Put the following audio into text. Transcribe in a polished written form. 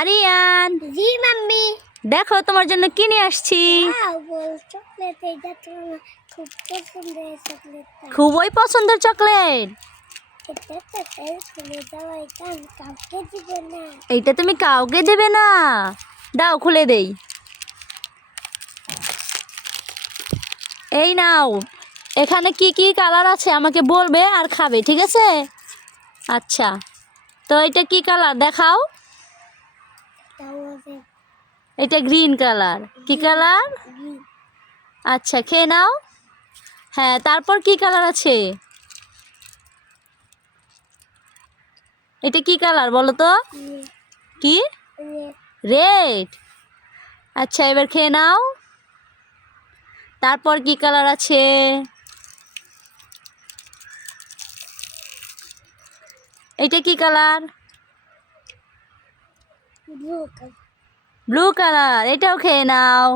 আরিয়ান, জি mummy. দেখো তোমার জন্য কি নিয়ে আসছি। বল চকলেট, এটা তো আমার খুব পছন্দের চকলেট। খুবই পছন্দের চকলেট। এটা তো তাই খুলে দেওয়া, এটা আমি কাউকে দিব না। এইটা তুমি কাউকে দেবে না। দাও খুলে দেই। এই নাও, এখানে কি কি কালার আছে আমাকে বলবে আর খাবে, ঠিক আছে? আচ্ছা, তো এটা কি কালার দেখাও। এটা গ্রিন কালার। কি কালার? আচ্ছা, খেয়ে নাও। হ্যাঁ, তারপর কি কালার আছে? এটা কি কালার বলো তো? কি? রেড। আচ্ছা, এবার খেয়ে নাও। তারপর কি কালার আছে? এটা কি কালার? Blue colour. এটাও খেয়ে নাও।